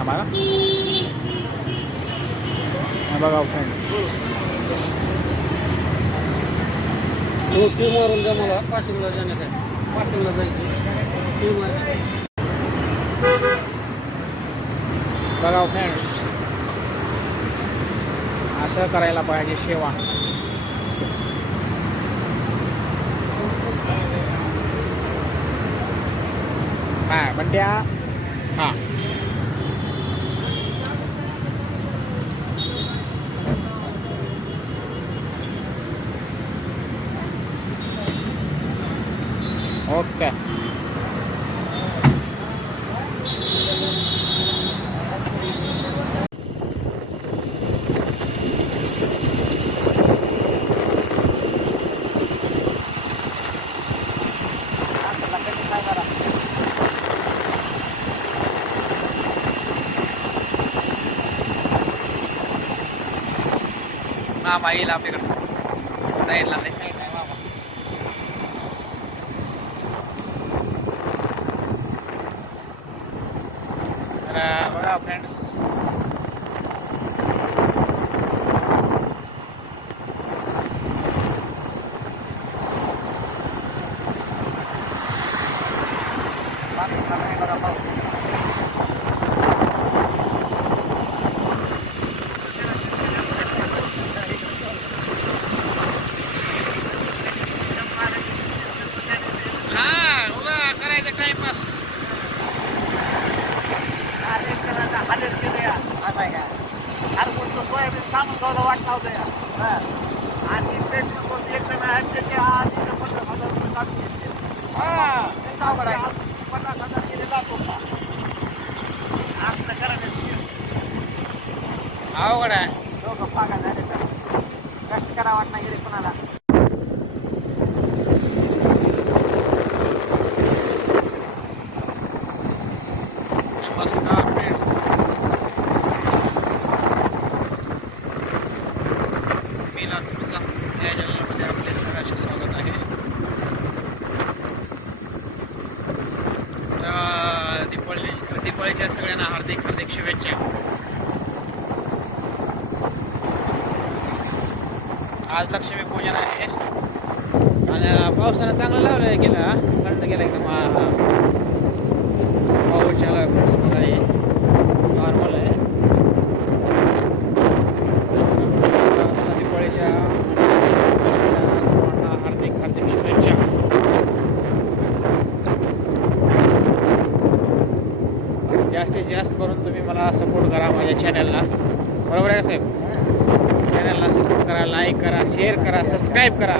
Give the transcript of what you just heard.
आम्हाला. हा बघा फ्रेंड हो टीमवरून जा मला. पाशिंगला जाण्यात आहे. पाशिंगला जायचं आहे. बघा फ्रेंड्स असं करायला पाहिजे सेवा. हा बंड्या हा. ओके मामा येईल आपल्याकडे साईडला नाही साईड बघा फ्रेंड्स बघा पाऊस हा उगा करायचं टाइमपास सोयाबीन सामान गावला वाट नव्हतं या आणि पेट्रोल एक जण आहेत त्याचे आज पन्नास हजार रुपये काढून घेतले. पन्नास हजार गेले जात होता असलं करायचं अवघड आहे. लोक पागा झाले तर. कष्ट करा वाट नाही गेले कोणाला? दिपाळीच्या सगळ्यांना हार्दिक हार्दिक शुभेच्छा. आज लक्ष्मी पूजन आहे. आणि पावसानं चांगला लावलं गेला थंड गेला एकदम पाऊस चालू आहे फ्रेंड्स बघा हे नॉर्मल आहे तर दिवाळीच्या दिवाळीच्या सर्वांना हार्दिक हार्दिक शुभेच्छा जास्तीत जास्त करून तुम्ही मला सपोर्ट करा माझ्या चॅनलला बरोबर आहे का साहेब? चॅनलला सपोर्ट करा लाईक करा शेअर करा सबस्क्राईब करा.